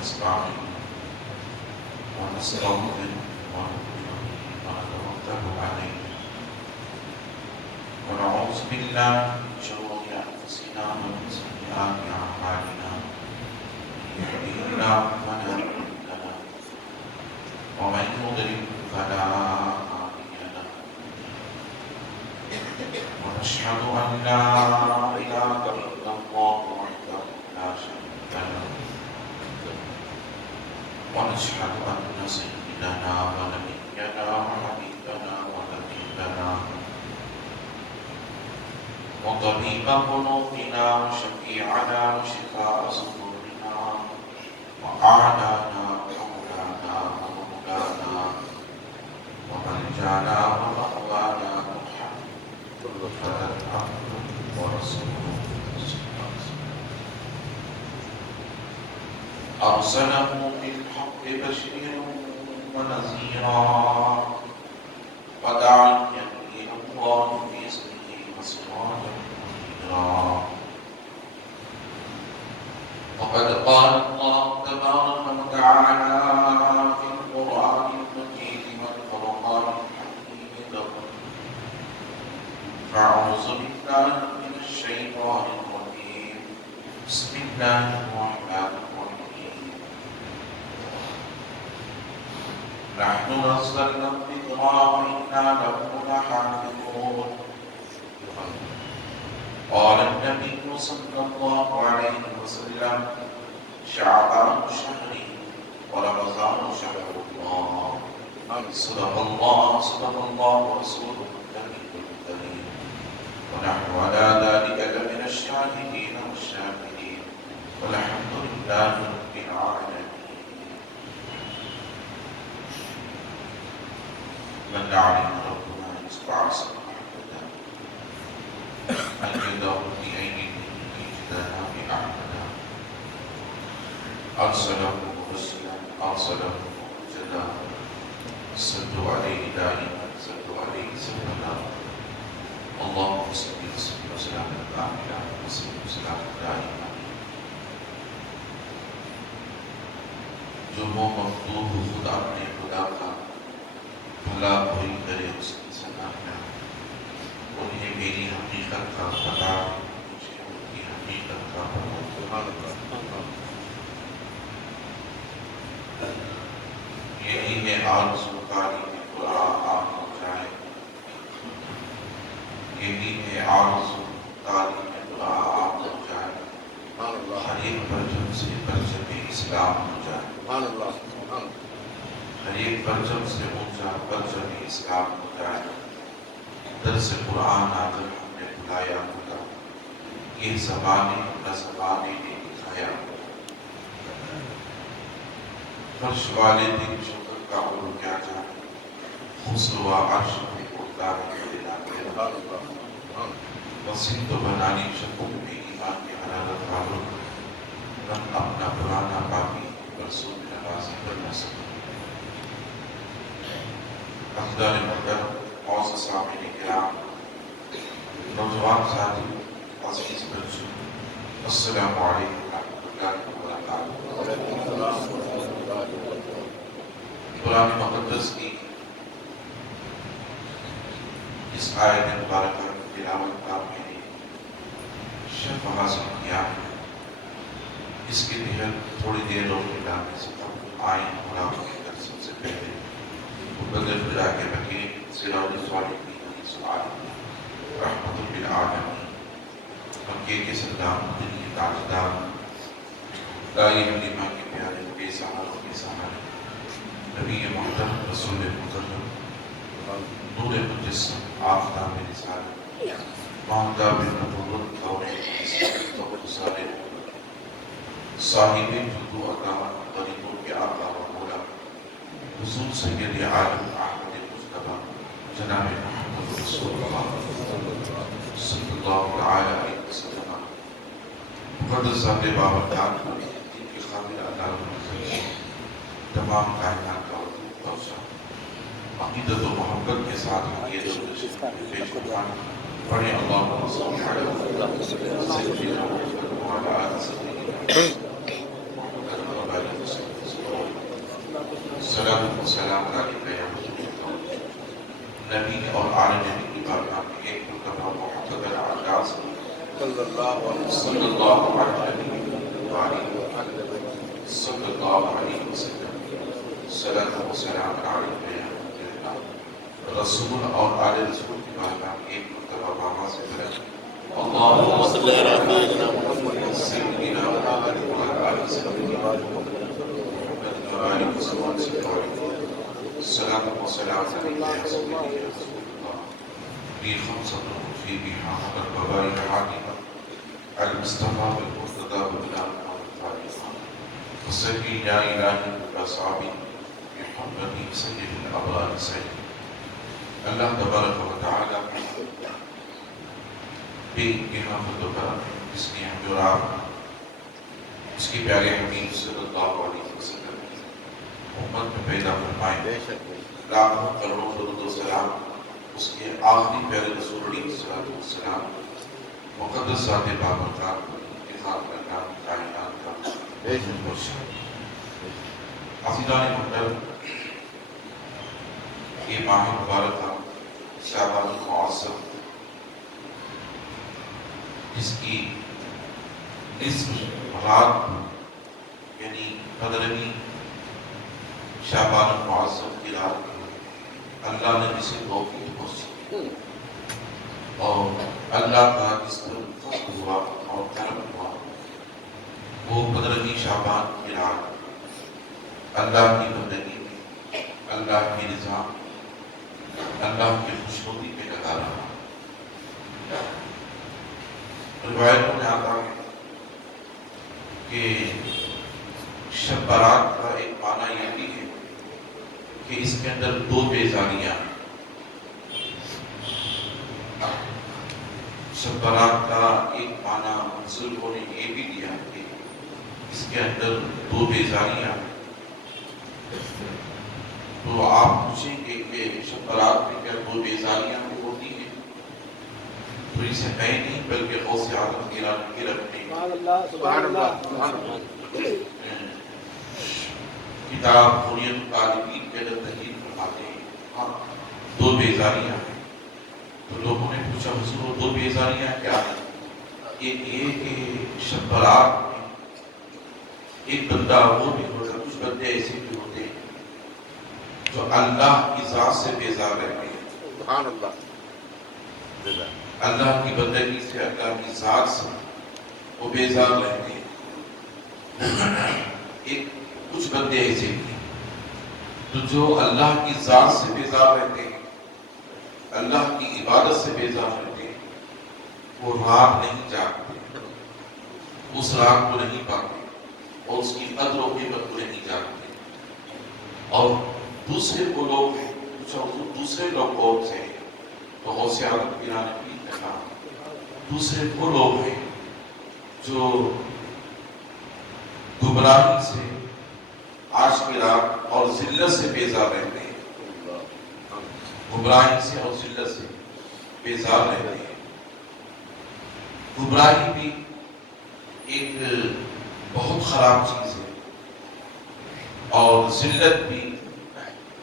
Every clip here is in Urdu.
ونستعين ونستغفر ونتوكل عليه ونعوذ بالله من شرور أنفسنا ومن سيئات أعمالنا من يهده الله فلا مضل له ومن يضلل فلا هادي له ونشهد أن لا إله إلا الله وحده لا شريك له ونشهد أن سيدنا ونبينا وحبيبنا ونبينا وطبيب قلوبنا وشفيعنا وشفاء صدورنا وأعلانا ومولانا ومولانا وملجانا ومأوانا محمد عبده ورسوله أرسله بالحق بشيرا ونذيرا وداعيا إلى الله بإذنه وسراجا منيرا وقد قال الله تبارك وتعالى في القرآن المجيد والفرقان الحميد أعوذ بالله من الشيطان الرجيم بسم الله الرحمن الرحيم نحن نزلنا الذكر وإنا له لحافظون قال النبي صلى الله عليه وسلم شعبان شهر ورمضان شهر الله صدق الله ورسوله النبي الكريم ونحن على ذلك لمن الشاهدين والشاكرين والحمد لله رب العالمين من علم ربنا يسبع سبحانه أيده بأيده اجتنى بأعمده أرسله مرسلا أرسله مرسلا صلوا عليه دائما صلوا عليه سبحانه اللهم صل وسلم على وسلم دائما جو منہ مفتوح خدا اپنے خدا کا بھلا کوئی کرے اس کی سنا ہے انہیں میری حقیقت کا پتا مجھے ان کی حقیقت کا پتا یہی ہے آرزو کاری میں قرآن آپ ہو جائے یہی ہے آرزو کاری میں قرآن آپ ہو جائے ہر ایک پرچم سے پرچم اسلام ہو جائے ہر ایک پرچم سے اونچا پرچم اسلام ہو جائے درس قرآن آ کر ہم نے بلایا ہوگا یہ زبانیں نہ زبانیں نے دکھایا فرش والے دن شکر کا عمر کیا جانے حسن و عرش میں اڑتا ہے وسیع تو بنانی شکل میں ایمان کے حرارت والوں رنگ اپنا پرانا باقی برسوں میں نوازی کر نہ سکتا اقدار مقدر معزز سامعین کرام نوجوان ساتھی عزیز بچوں السلام علیکم ورحمۃ اللہ وبرکاتہ قرآن مقدس کی اس آیت مبارکہ کی تلاوت کا میں نے شرف حاصل کیا ہے اس کے تحت تھوڑی دیر روکنے لانے سے قبل آئین ملاقات کر سب سے پہلے بدر خدا کے حکیم سراج الصالحین علیہ السلام رحمت للعالمین مکے کے سردار مدنی تاجدار دائی حلیمہ کے پیارے بے سہاروں کے سہارے نبی محترم رسول مکرم نور مجسم آفتاب رسالت مہتاب نبوت اور سارے صاحب جدو عطا غریبوں کے آقا و مولا حضور سید عالم احمد مصطفیٰ جناب محمد رسول اللہ صلی اللہ علیہ وسلم مقدس ذات بابرکات جن کے قابل اللہ تمام کائنات کا وجود پہنچا عقیدت و محبت کے ساتھ یہ پیش قربان پڑھیں اللہم صلی علی سیدنا محمد وعلی آلہ سیدنا محمد نبی اور آل نبی کی بارگاہ میں ایک مرتبہ محمد العلاء صلی اللہ علیہ وسلم صلاۃ و سلام علیک یا حبیب اللہ، رسول اور آل رسول کی بارگاہ میں ایک مرتبہ بابا سے بلند اللہم صلی علی سیدنا محمد سیدنا محمد وعلی آل سیدنا محمد وبارک وسلم صلاۃ و سلام علیک یا سیدی یا رسول اللہ لی خمسۃ فی بها حق البوارق حاکمہ المصطفى والمرتضى والبلال والطارق وصلی یا الہی بصحابی محمد سید الابرار سید اللہ تبارک و تعالیٰ بے انتہا فضل و کرم جس نے ہم اور آپ اس کی پیارے حبیب صلی اللہ علیہ وسلم کی امت میں پیدا فرمائے، لاکھوں کروڑوں درود و سلام اس کے آخری پیارے رسول علیہ السلام مقدس ذات بابرکات اتحاد کرنا کائنات کا مرشد عزیزان محترم، یہ ماہ مبارکہ شعبان المعظم جس کی نصف رات یعنی 15ویں شعبان المعظم کی رات اللہ نے جسے توفیق بخشی اور اللہ کا جس پر فضل ہوا اور کرم ہوا وہ 15ویں شعبان کی رات اللہ کی بندگی میں اللہ کی رضا اللہ کی خوشنودی پہ لگا رہا۔ روایتوں میں آتا ہے کہ شب برات کا ایک معنی یہ بھی ہے کہ اس کے اندر 2 بیزاریاں، شب برات کا ایک معنی بزرگوں نے یہ بھی دیا کہ اس کے اندر 2 بیزاریاں۔ تو آپ پوچھیں گے کہ شب برات میں کیا 2 بیزاریاں ہوتی ہیں؟ تو اسے میں نہیں بلکہ غوث اعظم کی رب نے کتاب حریت الطالبین کے اندر تحریر فرماتے ہیں ہاں 2 بیزاریاں ہیں۔ تو لوگوں نے پوچھا حضور وہ 2 بیزاریاں کیا ہیں؟ ایک یہ کہ شب برات میں ایک بندہ وہ بھی ہوتا، کچھ بندے ایسے بھی ہوتے ہیں جو اللہ کی ذات سے بیزار رہتے ہیں، سبحان اللہ، اللہ کی بندگی سے اللہ کی ذات سے وہ بیزار رہتے ہیں۔ ایک کچھ بندے ایسے ہیں تو جو اللہ کی ذات سے بیزار رہتے ہیں، اللہ کی عبادت سے بیزار رہتے ہیں، وہ رات نہیں جاگتے، اس رات کو نہیں پاتے اور اس کی قدر و قیمت کو نہیں جانتے۔ اور دوسرے وہ لوگ ہیں، دوسرے لوگ کون سے ہیں؟ تو غوث اعظم کی نے کہا دوسرے وہ لوگ ہیں جو گمراہی سے آج کی رات اور ذلت سے بیزار رہتے ہیں، گمراہی سے اور ذلت سے بیزار رہتے ہیں۔ گمراہی بھی ایک بہت خراب چیز ہے اور ذلت بھی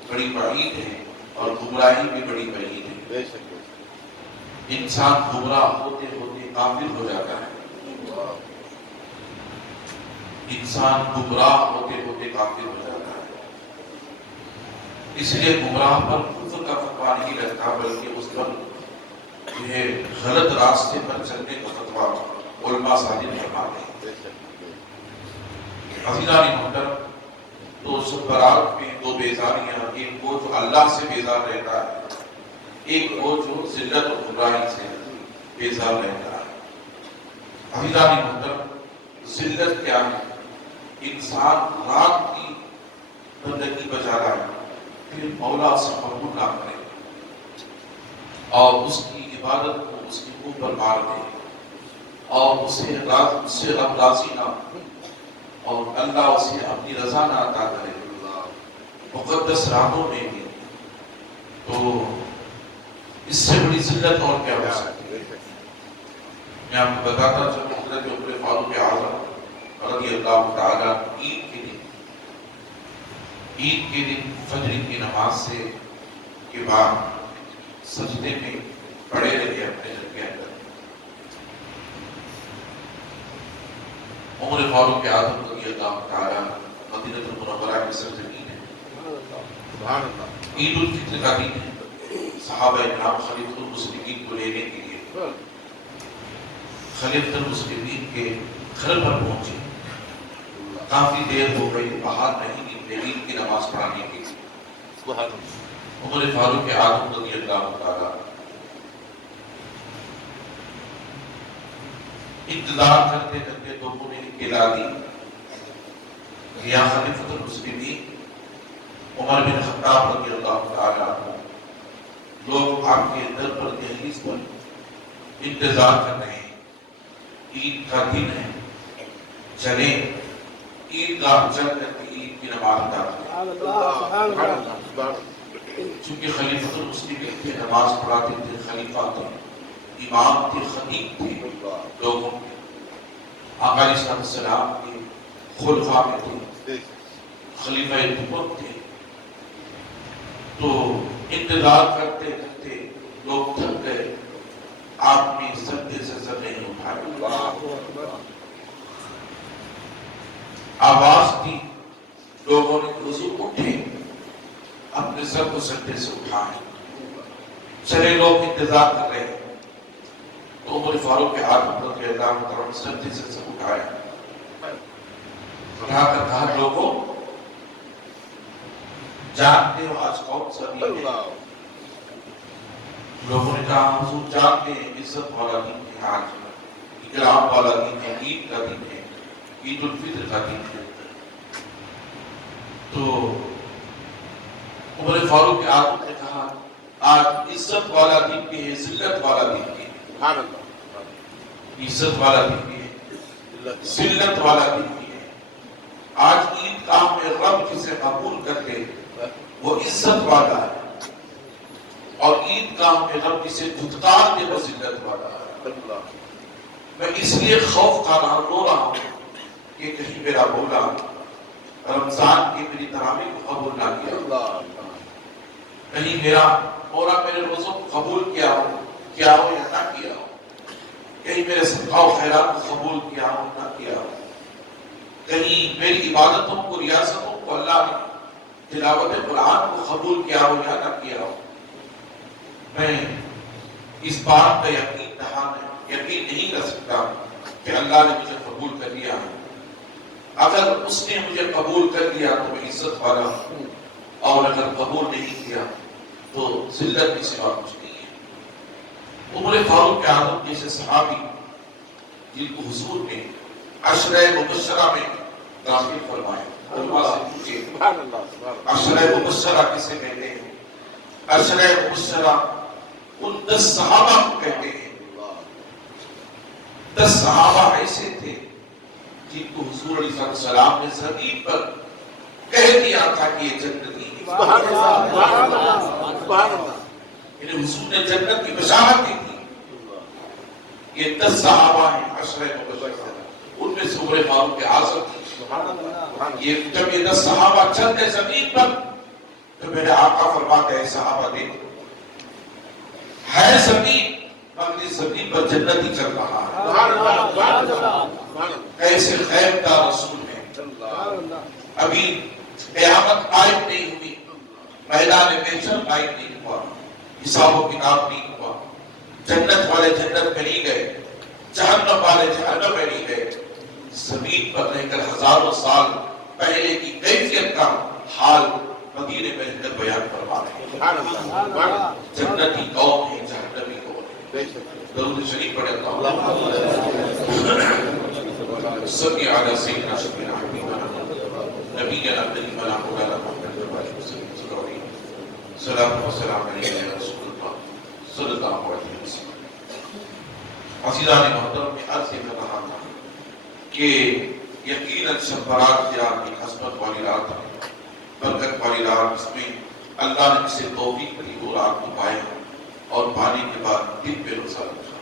بڑی بعید ہے اور گمراہی بھی بڑی بعید ہے۔ انسان گمراہ ہوتے ہوتے کافر ہو جاتا ہے، انسان گمراہ ہوتے ہوتے کافر ہو جاتا ہے۔ اس لیے گمراہ پر کفر کا فتویٰ نہیں لگتا بلکہ اس پر غلط راستے پر چلنے کا فتویٰ علماء صادق فرماتے ہیں۔ عزیزان محترم، تو شب برات میں 2 بیزاریاں، ایک وہ جو اللہ سے بیزار رہتا ہے، ایک وہ جو ذلت و گمراہی سے بیزار رہتا ہے۔ عزیزان محترم، ذلت کیا ہے؟ انسان رات کی بندگی بجا لائے پھر مولا سے قبول نہ کرے اور اس کی عبادت کو اس کے منہ پر مار دے اور اسے رب راضی نہ ہو اور اللہ اسے اپنی رضا نہ عطا کرے مقدس راتوں میں بھی، تو اس سے بڑی ذلت اور کیا ہو سکتی ہے؟ میں آپ کو بتاتا چلوں حضرت عمر فاروق اعظم رضی اللہ تعالیٰ عید کے دن فجر کی نماز سے کے بعد سجدے میں پڑے رہے اپنے گھر کے اندر. عمر فاروق اعظم رضی اللہ تعالیٰ مدینہ المنورہ میں سرزمین ہے. سبحان اللہ. عید الفطر کا دن ہے. صحابہ کرام خلیفۃ المسلمین کو لینے کے لیے خلیفۃ المسلمین کے گھر پر پہنچے. کافی دیر ہو گئی، باہر نہیں نکلے عید کی نماز پڑھانے کے لیے. سبحان اللہ. عمر فاروق اعظم رضی اللہ تعالیٰ انتظار کرتے کرتے لوگوں نے اطلاع دی کہ یا خلیفۃ المسلمین عمر بن خطاب رضی اللہ تعالیٰ لوگ آپ کے در پر دہلیز پر انتظار کر رہے ہیں. عید کا دن ہے، چلیں عید گاہ چل کر کے عید کی نماز ادا کریں. سبحان اللہ. چونکہ خلیفۃ المسلمین کے نماز پڑھاتے تھے، خلیفہ تھے، امام تھے، خطیب تھے لوگوں کے. آقا علیہ السلام کے خلفاء میں تھے، خلیفہ دوم تھے. تو انتظار کرتے کرتے لوگ تھک گئے. آپ نے سجدے سے سر نہیں اٹھائے. آواز دی، لوگوں نے وضو اٹھے، اپنے سر کو سجدے سے اٹھائے. چلے لوگ انتظار کر رہے ہیں تو عمر فاروق اعظم رضی اللہ تعالیٰ سجدے سے سر اٹھایا. اٹھا کر کہا لوگوں جانتے ہو آج کون سا دن ہے؟ لوگوں نے کہا حضور جانتے ہیں، عزت والا دن ہے، آج اکرام والا دن ہے، عید کا دن ہے، عید الفطر کا دن ہے. تو عمر فاروق اعظم نے کہا آج عزت والا دن بھی ہے، ذلت والا دن بھی ہے. سبحان اللہ. عزت والا دن بھی ہے، ذلت والا دن بھی ہے. آج عید گاہ میں رب جسے قبول کر لے وہ عزت والا ہے، اور عید گاہ میں رب جسے دھتکار دے وہ ذلت والا ہے. میں اس لیے خوف کھا رہا رو رہا ہوں کہ کہیں میرا بولا رمضان کی میری تراویح کو قبول نہ کیا، کہیں میرا مولا میرے روزوں کو قبول کیا ہو یا نہ کیا ہو، کہیں میرے صدقہ و خیرات کو قبول کیا ہو نہ کیا ہو، کہیں میری عبادتوں کو ریاستوں کو اللہ نے تلاوت قرآن کو قبول کیا ہو یا نہ کیا ہو. میں اس بات کا یقین نہیں کر سکتا کہ اللہ نے مجھے قبول کر لیا ہے. اگر اس نے مجھے قبول کر لیا تو میں عزت والا ہوں، اور اگر قبول نہیں کیا تو ذلت کی سوا کچھ نہیں ہے. عمر فاروق اعظم جیسے صحابی جن کو حضور نے عشرہ مبشرہ میں داخل فرمایا. علماء سے پوچھے عشرہ مبشرہ کسے کہتے ہیں؟ عشرہ مبشرہ ان 10 صحابہ کو کہتے ہیں. 10 صحابہ ایسے تھے جن کو حضور علیہ السلام نے زمین پر کہہ دیا تھا کہ یہ جنتی ہے. یعنی حضور نے جنت کی بشارت دی تھی. یہ 10 صحابہ ہیں عشرہ مبشرہ، ان میں سے عمر فاروق اعظم تھے. یہ جب یہ 10 صحابہ چلتے زمین پر تو میرے آقا فرماتے ہیں صحابہ دیکھو ہے زمین مگر اس زمین پر جنت ہی چل رہا ہے. ایسے غیب کا رسول ہے. ابھی قیامت قائم نہیں ہوئی، میدان محشر قائم نہیں ہوا، حساب و کتاب نہیں ہوا، جنت والے جنت میں نہیں گئے، جہنم والے جہنم میں نہیں گئے. زمین پر رہ کر ہزاروں سال پہلے کی کیفیت کا حال مدینے میں رہ کر بیان فرما رہے ہیں. جنتی قوم ہے، جہنمی قوم ہے. درود شریف پڑھے اللہم صلی علی سیدنا شفیعنا حبیبنا نبینا کریمنا مولانا محمد صلی اللہ علیہ وسلم. السلام علیکم یا رسول اللہ صلی اللہ علیہ وسلم. عزیزان محترم، میں عرض کر رہا تھا کہ یقیناً شب برات کی رات ایک عظمت والی رات ہے، برکت والی رات، اس میں اللہ نے جسے توفیق دی وہ رات کو پائے اور پانے کے بعد دن پہ روزہ رکھا.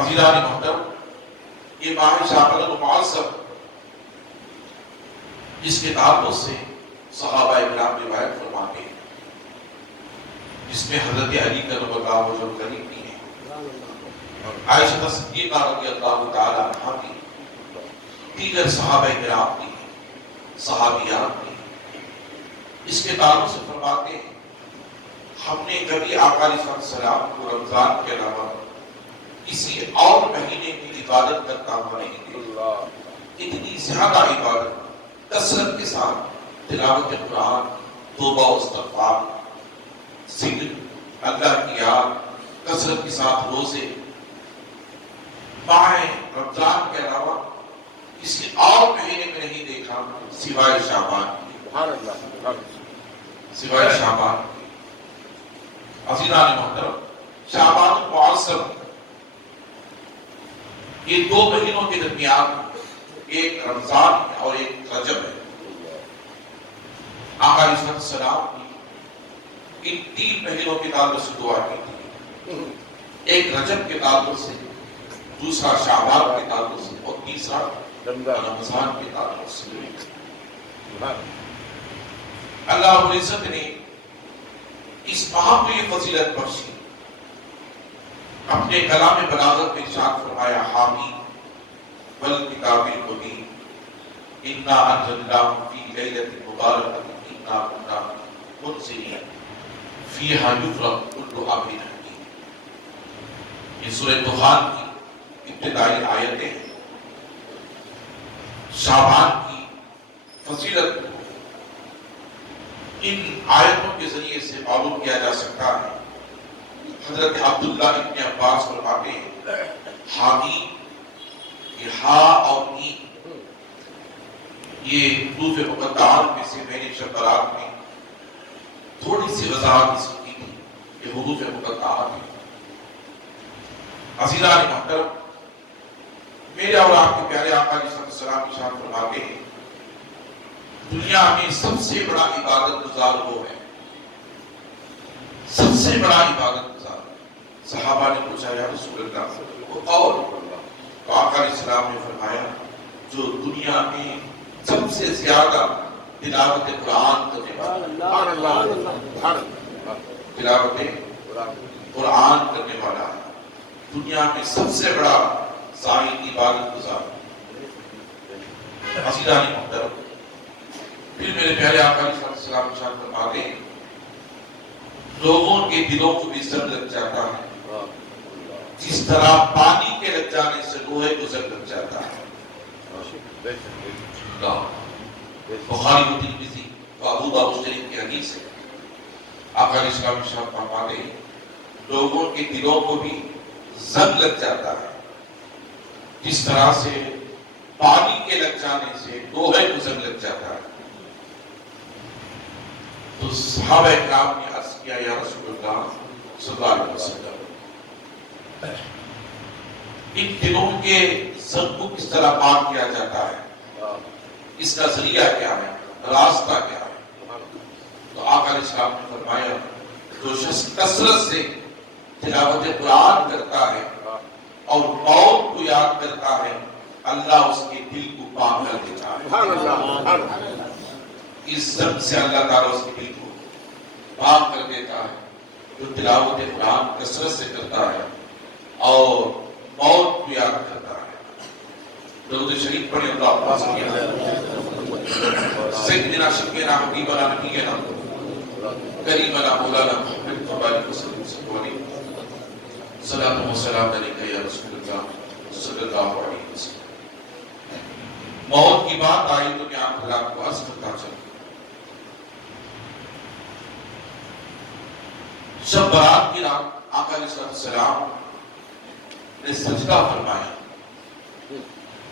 عزیزان محترم، یہ ماہ شعبان المعظم جس کے تعلق سے صحابہ کرام روایت فرماتے ہیں جس میں حضرت علی کرم اللہ وجہ کریم بھی ہیں، عائشہ صدیقہ رضی اللہ تعالی عنہا بھی، دیگر صحابہ کرام بھی ہیں، صحابیات بھی ہیں۔ اس کے تعلق سے فرماتے ہیں ہم نے کبھی آقا علیہ السلام کو رمضان کے علاوہ کسی اور مہینے کی عبادت کرتا ہوا نہیں دیکھا۔ اتنی زیادہ عبادت، کثرت کے ساتھ تلاوت قرآن، توبہ و استغفار، ذکر، اللہ کی یاد، کثرت کے ساتھ روزے، ماہ رمضان کے علاوہ کسی اور مہینے میں نہیں دیکھا سوائے شعبان کی، سوائے شعبان کی۔ عزیزان محترم، شعبان معظم، یہ دو مہینوں کے درمیان ایک رمضان ہے اور ایک رجب ہے۔ آقا علیہ السلام نے ان تین مہینوں کے تعلق سے دعا کی تھی، ایک رجب کے تعلق سے، دوسرا شعبان کے تعلق سے اور تیسرا رمضان کے تعلق سے۔ اللہ رب العزت نے اس ماہ کو یہ فضیلت بخشی، اپنے کلام بلاغت میں ارشاد فرمایا حامی والکتاب المبین انا انزلناہ فی لیلۃ مبارکۃ انا کنا منذرین فیہا یفرق کل امر حکیم۔ یہ سورہ دخان کی ابتدائی آیتیں ہیں۔ شعبان کی فضیلت کو ان آیتوں کے ذریعے سے معلوم کیا جا سکتا ہے۔ حضرت عبداللہ ابن عباس فرماتے ہیں حامی، یہ ہا اور می، یہ حروف مقطعات میں سے میں نے شب برات میں تھوڑی سی وضاحت اس کی تھی، یہ حروف مقطعات ہیں۔ عزیزان محترم، میرے اور آپ کے پیارے آقا علیہ السلام ارشاد فرماتے ہیں دنیا میں سب سے بڑا عبادت گزار وہ ہے، سب سے بڑا عبادت گزار۔ صحابہ نے پوچھا یا رسول اللہ وہ اور؟ تو آقا علیہ السلام نے فرمایا جو دنیا میں سب سے زیادہ تلاوت قرآن کرنے والا، تلاوت قرآن کرنے والا ہے، دنیا میں سب سے بڑا زائد عبادت گزار۔ عزیزان محترم، پھر میرے پیارے آقا علیہ السلام ارشاد فرماتے ہیں لوگوں کے دلوں کو بھی زنگ لگ جاتا ہے جس طرح پانی کے لگ جانے سے لوہے کو زنگ لگ جاتا ہے۔ بخاری و ترمذی و ابو داؤد شریف کی حدیث ہے، آقا علیہ السلام ارشاد فرماتے ہیں لوگوں کے دلوں کو بھی زنگ لگ جاتا ہے جس طرح سے پانی کے لگ جانے سے لوہے کو زنگ لگ جاتا ہے۔ تو صحابہ اکرام نے عرض کیا یا رسول اللہ صلی اللہ علیہ وسلم ان دلوں کے زنگ کو کس طرح پاک کیا جاتا ہے، اس کا ذریعہ کیا ہے، راستہ کیا ہے؟ تو آقا علیہ السلام نے فرمایا جو شخص کثرت سے تلاوت قرآن کرتا ہے اور موت کو یاد کرتا ہے اللہ اس کے دل کو پاک کر دیتا ہے۔ اس زنگ سے اللہ تعالیٰ اس کے دل کو پاک کر دیتا ہے جو تلاوت قرآن کثرت سے کرتا ہے اور موت کو یاد کرتا ہے۔ درود شریف پڑھیں اللہ سیدنا شفیعنا حبیبنا نبینا کریمنا مولانا محمد تبارک وسلم علیہ صلاۃ و سلام علیکہ یا رسول اللہ صلی اللہ علیہ وسلم۔ موت کی بات آئی تو میں آپ حضرات کو عرض کرتا چلوں، شب برات کی رات آقا علیہ السلام نے سجدہ فرمایا،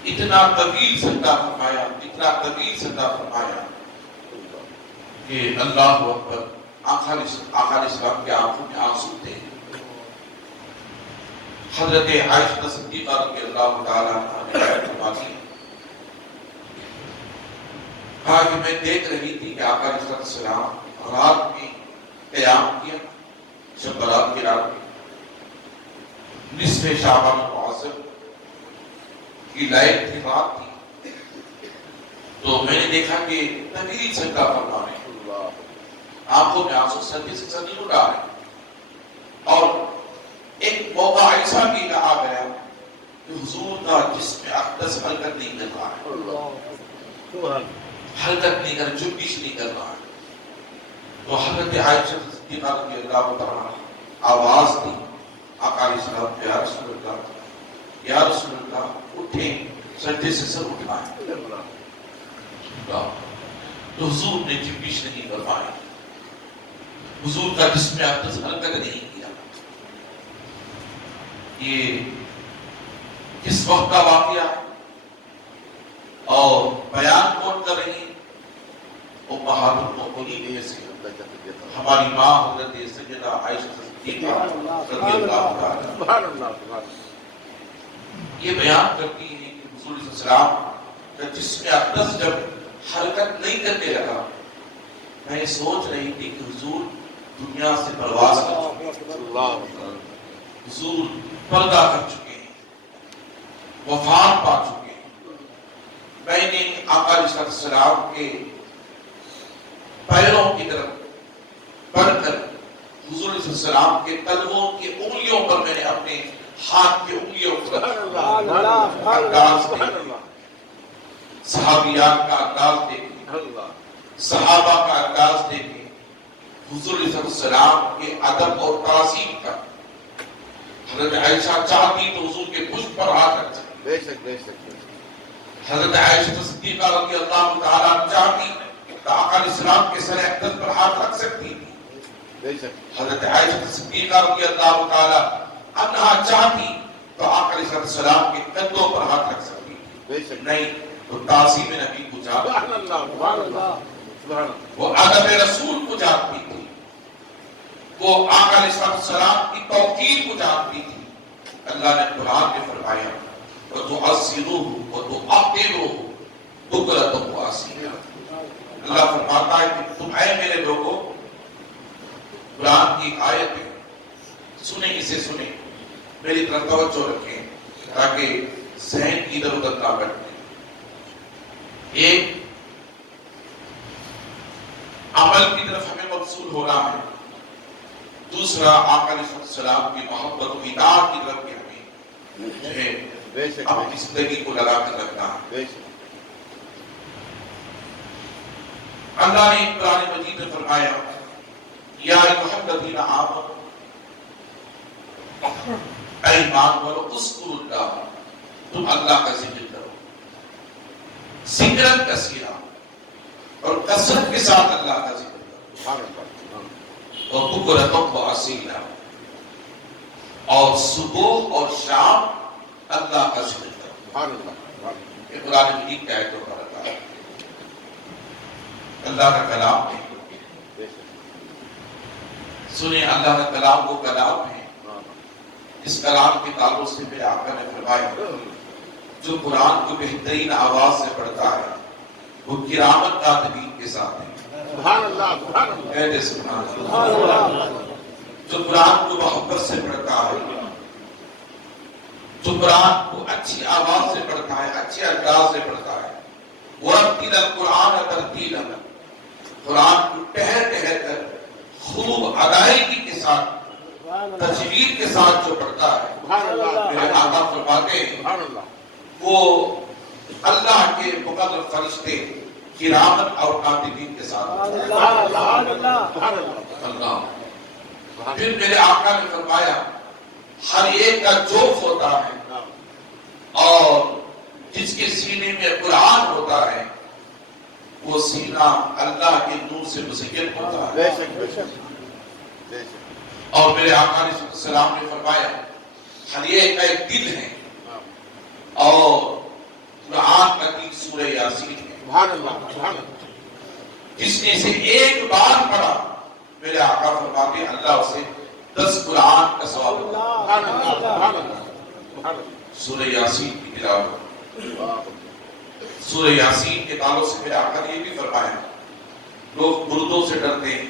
اتنا طویل سجدہ فرمایا، اتنا طویل سجدہ فرمایا کہ اللہ اکبر، آقا علیہ السلام کے آنکھوں میں آنسو تھے۔ حضرت عائشہ صدیقہ رضی اللہ تعالیٰ عنہا نے فرمایا کہا کہ میں دیکھ رہی تھی کہ آقا علیہ السلام رات میں قیام کیا، شب برات کی رات میں نصف شعبان المعظم کی لائٹ تھی، رات تھی، تو میں نے دیکھا کہ طویل سجدہ فرما رہے ہیں، آنکھوں میں آنسو، سردی سے سر نہیں اڑا رہے، اور ایک موقع ایسا بھی کہا گیا کہ حضور کا جسم اقدس حرکت نہیں کر رہا ہے، حرکت نہیں کر، جنبش نہیں کر رہا ہے. تو حضرت عائشہ صدیقہ رضی اللہ تعالیٰ عنہ آواز دی آقا علیہ السلام کو، یا رسول اللہ، یا رسول اللہ، اٹھیں، سجدے سے سر اٹھائیں. تو حضور نے جنبش نہیں فرمائی، حضور کا جسم اقدس حرکت نہیں کیا. یہ کس وقت کا واقعہ ہے اور بیان کون کر رہی ہیں؟ امہات المؤمنین میں سے ہماری ماں حضرت سیدہ عائشہ صدیقہ رضی اللہ تعالی. سبحان اللہ سبحان اللہ. یہ بیان کرتی ہیں کہ حضور صلی اللہ علیہ وسلم کا جسم اقدس جب حرکت نہیں کرنے لگا، میں سوچ رہی تھی کہ حضور دنیا سے پرواز کر چکے ہیں، اللہ حضور پردہ کر چکے ہیں، وفات پا چکے ہیں. میں نے آقا علیہ السلام کے پیروں کی طرف بڑھ کر حضور علیہ السلام کے تلووں کی انگلیوں پر میں نے اپنے ہاتھ کی انگلیوں پر انداز دیکھی، صحابیات کا انداز دیکھی، صحابہ کا انداز دیکھی، حضور علیہ السلام کے ادب اور تعظیم کا. حضرت عائشہ چاہتی تو حضور کے پشت پر ہاتھ رکھ سکتی، بے شک بے شک. حضرت عائشہ صدیقہ رضی اللہ تعالیٰ چاہتی تو آقا علیہ السلام کے سر اقدس پر ہاتھ رکھ سکتی تھی. بے شک حضرت عائشہ صدیقہ رضی اللہ تعالیٰ عنہا چاہتی تو آقا علیہ السلام کے کندھوں پر ہاتھ رکھ سکتی تھی. بے شک. نہیں، تو تعظیم نبی کو جانتی، سبحان اللہ سبحان اللہ سبحان اللہ. وہ ادب رسول کو جانتی تھی، وہ آقا علیہ السلام کی توقیر کو جانتی تھی. اللہ نے قرآن میں فرمایا وَتُعَزِّرُوهُ وَتُعَقِّرُوهُ بُكْرَةً وَأَصِيلًا. اللہ فرماتا ہے کہ تم اے میرے لوگوں، قرآن کی ایک آیت ہے، سنیں اسے سنیں، میری طرف توجہ رکھیں تاکہ ذہن کی ادھر ادھر نہ بٹے. ایک عمل کی طرف ہمیں مبذول ہونا ہے، دوسرا آقا علیہ السلام کی محبت و اطاعت کی طرف بھی ہمیں جو ہے بے شک اپنی زندگی کو لگا کر رکھنا ہے. بے شک. اللہ نے قرآن مجید میں فرمایا یا ایھا الذین آمنوا، اے ایمان والو، اذکروا اللہ، تم اللہ کا ذکر کرو، ذکرن کثیرا، اور کثرت کے ساتھ اللہ کا ذکر کرو، سبحان اللہ. اور بکرۃ وأصیلا، اور صبح اور شام اللہ کا ذکر کرو. سبحان اللہ سبحان اللہ. یہ قرآن مجید کی آیتوں کا رکھا ہے، اللہ کا کلام ہے. بے شک. سنیں، اللہ کا کلام وہ کلام ہے، ہاں. اس کلام کے تعلق سے میرے آقا نے فرمایا جو قرآن کو بہترین آواز سے پڑھتا ہے وہ کرامت کاتبین کے ساتھ ہے. سبحان اللہ سبحان اللہ. کہتے سبحان اللہ. جو قرآن کو محبت سے پڑھتا ہے، جو قرآن کو اچھی آواز سے پڑھتا ہے، اچھے انداز سے پڑھتا ہے، وَرَتِّلِ الْقُرْآنَ تَرْتِيلًا، قرآن کو ٹہر ٹہر کر خوب ادائیگی کے ساتھ، تجوید کے ساتھ جو پڑھتا ہے، سبحان اللہ میرے آقا فرماتے ہیں سبحان اللہ. وہ اللہ کے مقرر فرشتے کرامت اور کاتبین کے ساتھ. سبحان اللہ سبحان اللہ. اللہ. پھر میرے آقا نے فرمایا ہر ایک کا جوف ہوتا ہے اور جس کے سینے میں قرآن ہوتا ہے وہ سینہ اللہ کے نور سے مزین ہوتا ہے. بے شک بے شک بے شک. اور میرے آقا علیہ السلام نے فرمایا ہر ایک کا ایک دل ہے اور قرآن کا دل سورہ یاسین ہے. سبحان اللہ سبحان اللہ. جس نے اسے ایک بار پڑھا میرے آقا فرماتے ہیں اللہ اسے 10 قرآن کا ثواب دیتا ہے. سبحان اللہ سبحان اللہ سبحان اللہ. سورہ یاسین کی تلاوت. سورہ یاسین کے تعلق سے میرے آقا نے یہ بھی فرمایا لوگ مردوں سے ڈرتے ہیں،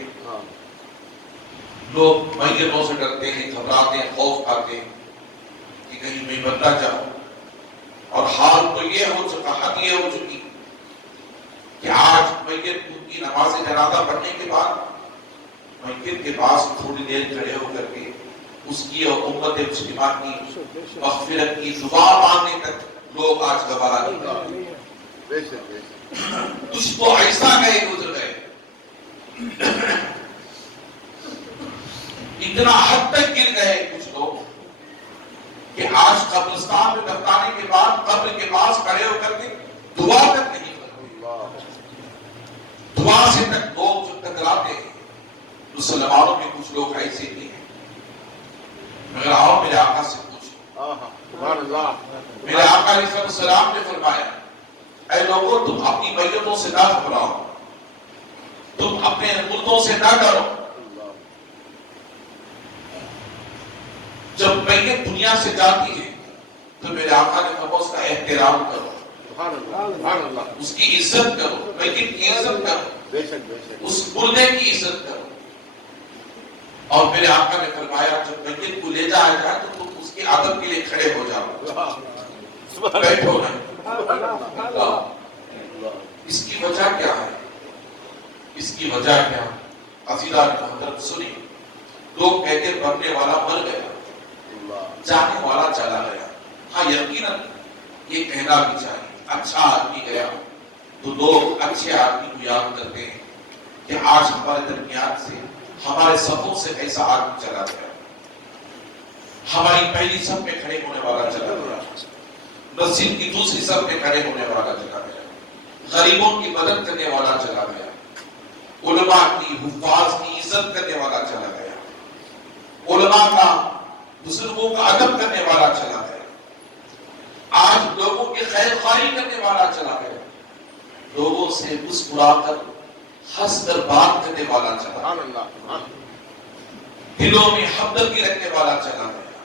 لوگ میتوں سے ڈرتے ہیں، گھبراتے ہیں، خوف کھاتے ہیں کہ کہیں میں بندہ جاؤں. اور حال تو یہ ہو چکا، حد یہ ہو چکی کہ آج میت کی نماز جنازہ پڑھنے کے بعد میت کے پاس تھوڑی دیر کھڑے ہو کر کے اس کی اور امت مسلمہ کی مغفرت کی دعا مانگنے تک لوگ آج گوارا نہیں کرتے. بے شک بے شک. کچھ تو ایسا گئے گزر گئے، اتنا حد تک گر گئے کچھ لوگ کہ آج قبرستان میں دفنانے کے بعد قبر کے پاس کھڑے ہو کر کے دعا تک نہیں کرتے. دعا سے تک لوگ جو ٹکراتے ہیں. مسلمانوں میں کچھ لوگ ایسے بھی ہیں، مگر آؤ میرے آقا سے پوچھو. سبحان اللہ. میرے آقا علیہ السلام نے فرمایا اے لوگوں تم اپنی میتوں سے نہ گھبراؤ، تم اپنے مردوں سے نہ ڈرو. جب میت دنیا سے جاتی ہے تو میرے آقا نے فرمایا اس کا احترام کرو، سبحان اللہ. سبحان اللہ. اس کی عزت کرو، میت کی عزت کرو، بے شک بے شک. اس مردے کی عزت کرو. اور میرے آقا نے فرمایا جب میت کو لے جایا جائے تو تم اس کے ادب کے لیے کھڑے ہو جاؤ، بیٹھو نہیں. اس کی وجہ کیا ہے؟ اس کی وجہ کیا ہے؟ عزیزان محترم سنی. لوگ کہتے مرنے والا مر گیا، جانے والا چلا گیا. ہاں یقیناً یہ کہنا بھی چاہیے اچھا آدمی گیا تو لوگ اچھے آدمی کو یاد کرتے ہیں کہ آج ہمارے درمیان سے ہمارے صفوں سے ایسا آدمی چلا گیا، ہماری پہلی صف میں کھڑے ہونے والا چلا گیا، مسجد کی دوسری صف میں کھڑے ہونے والا چلا گیا، غریبوں کی مدد کرنے والا چلا گیا، علماء کی حفاظ کی عزت کرنے والا چلا گیا، علماء کا بزرگوں کا ادب کرنے والا چلا گیا، آج لوگوں کی خیر خواہی کرنے والا چلا گیا، لوگوں سے مسکرا کر ہنس کر بات کرنے والا چلا گیا، دلوں میں ہمدردی رکھنے والا چلا گیا،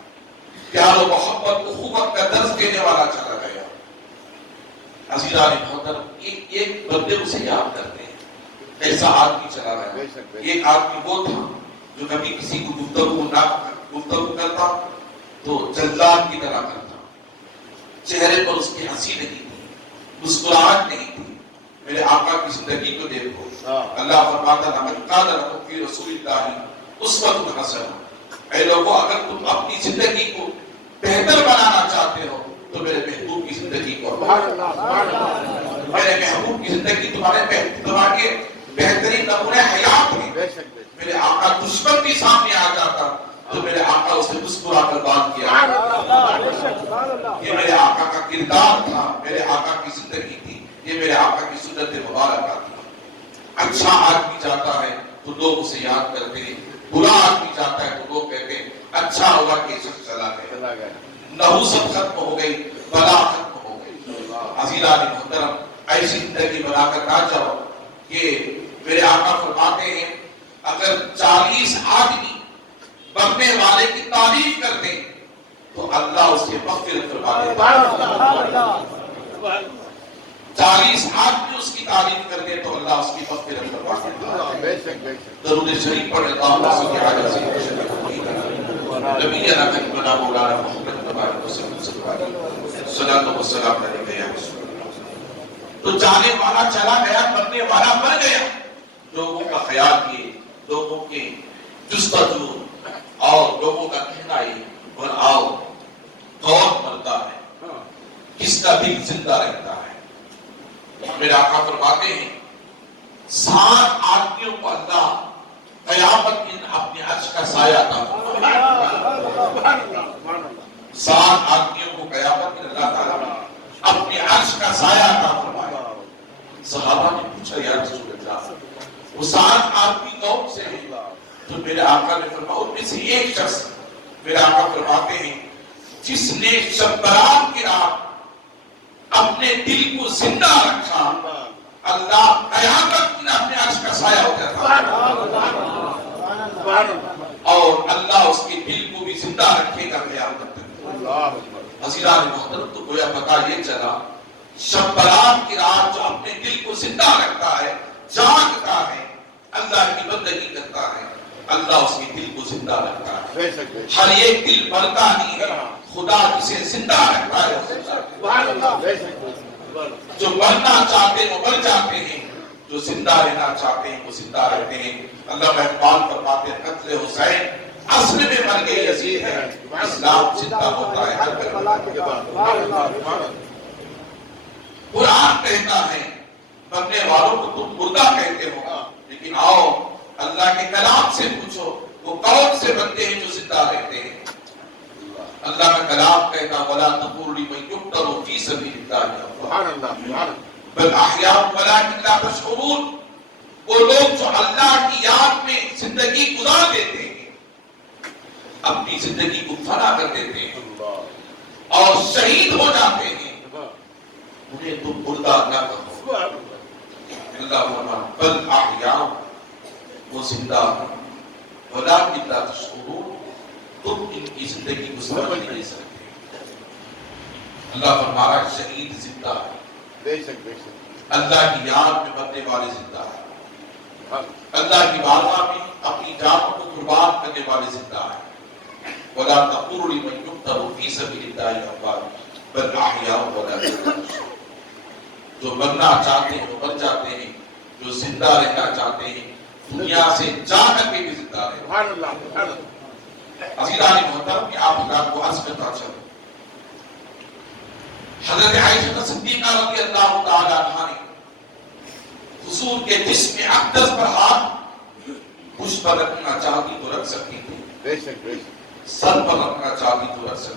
پیار و محبت اخوت کا درس دینے والا چلا گیا. عزیزان محترم ایک بندے اسے یاد کرتے ہیں، ایسا آدمی چلا گیا. ایک آدمی وہ تھا جو کبھی کسی کو گفتگو کرتا تو جلاد کی طرح کرتا، چہرے پر اس کی ہنسی نہیں تھی، مسکراہٹ نہیں تھی. میرے آقا کی زندگی کو دیکھو، اللہ فرماتا لقد کان لکم فی رسول اللہ اسوۃ حسنہ. اے لوگوں اگر تم اپنی زندگی کو بہتر بنانا چاہتے ہو تو میرے محبوب کی زندگی کو، میرے محبوب کی زندگی تمہارے بہترین نمونہ حیات ہے. میرے آقا دشمن بھی سامنے آ جاتا تو میرے آقا اسے مسکرا کر بات کیا. یہ میرے آقا کا کردار تھا، میرے آقا کی زندگی تھی، یہ میرے آقا کی سنت مبارکہ تھی. اچھا آدمی جاتا ہے تو لوگ اسے یاد کرتے ہیں، برا آدمی جاتا ہے تو لوگ کہتے ہیں اچھا ہوگا کہ شخص چلا گیا. نحوست ختم ہو گئی، بلا ختم ہو گئی. عزیزان محترم ایسی زندگی بنا کر نہ جاؤ کہ میرے آقا فرماتے ہیں اگر 40 آدمی مرنے والے کی تعریف کرتے تو اللہ اس کے مغفرت فرما دیتا. 40 آدمی اس کی تعریف کرتے تو اللہ اس کی مغفرت فرما دیتا. درود شریف پڑھ اللہم صلی علی سیدنا نبینا حبیبنا مولانا محمد تبارک وسلم صلاۃ و سلام علیہ یا رسول اللہ. تو جانے والا چلا گیا، مرنے والا مر گیا. لوگوں کا خیال کیے، لوگوں کے جستجو اور لوگوں کا کہنا یہ اور آؤ کون مرتا ہے، کس کا دل زندہ رہتا ہے. میرے آقا فرماتے ہیں 7 آدمیوں کو اللہ قیامت میں اپنے عرش کا سایہ عطا فرمائے. 7 آدمیوں کو قیامت میں اللہ تعالیٰ اپنے عرش کا سایہ عطا فرمائے. صحابہ نے پوچھا یا رسول اللہ وہ 7 آدمی کون سے ہیں؟ تو میرے آقا نے فرمایا ان میں سے ایک شخص. میرے آقا فرماتے ہیں جس نے شب برات کی رات اپنے دل کو زندہ رکھا اللہ قیامت میں اپنے عرش کا سایہ ہو جاتا اور اللہ اس کے دل کو بھی زندہ رکھے گا قیامت تک. عزیزان محترم تو گویا پتہ یہ چلا شب برات کی رات جو اپنے دل کو زندہ رکھتا ہے، جاگتا ہے، اللہ کی بندگی کرتا ہے، اللہ اس کے دل کو زندہ رکھتا ہے. ہر ایک دل مرتا نہیں ہے، خدا جسے زندہ رکھتا ہے. جو مرنا چاہتے ہیں وہ مر جاتے ہیں، جو زندہ رہنا چاہتے ہیں وہ زندہ رہتے ہیں. اللہ اقبال فرماتے ہیں قتل حسین اصل میں مر گئے یزید ہے، اسلام زندہ ہوتا ہے ہر قرآن کہتا ہے مرنے والوں کو تم مردہ کہتے ہو، لیکن آؤ اللہ کے کلام سے پوچھو وہ کون سے بندے ہیں جو زندہ رہتے ہیں۔ اللہ کا کلام کہتا وَلَا تَقُولُوا لِمَن يُقْتَلُ فِي سَبِيلِ اللَّهِ سبحان اللہ سبحان اللہ بل احیاء وَلَٰكِن لَا تَشْعُرُونَ، وہ لوگ جو اللہ کی یاد میں زندگی گزار دیتے ہیں، اپنی زندگی کو فنا کر دیتے ہیں اور شہید ہو جاتے ہیں، انہیں تم مردہ نہ کہو۔ اللہ فرماتا بل احیاء، وہ زندہ ہیں، وَلَٰكِن لَا تَشْعُرُونَ، تم ان کی زندگی کو سمجھ نہیں سکتے۔ اللہ فرما رہا ہے شہید زندہ ہے، بے شک بے شک اللہ کی یاد میں مرنے والے زندہ ہیں، اللہ کی بارگاہ میں اپنی جانوں کو قربان کرنے والے زندہ ہیں۔ وَلَا تَقُولُوا لِمَن يُقْتَلُ فِي سَبِيلِ اللَّهِ أَمْوَاتٌ بَلْ أَحْيَاءٌ وَلَٰكِن لَا تَشْعُرُونَ، جو مرنا چاہتے ہیں وہ مر جاتے ہیں، جو زندہ رہنا چاہتے ہیں دنیا سے جا کر کے بھی زندہ رہتے ہیں۔ سبحان اللہ سبحان اللہ عزیزان محترم کہ آپ حضرات کو عرض کرتا چلوں، حضرت عائشہ صدیقہ رضی اللہ تعالی عنہا نے حضور کے جسم اقدس پر ہاتھ مجھ پر رکھنا چاہتی تو رکھ سکتی تھی، بے شک سر پر رکھنا چاہتی تو رکھ سکتی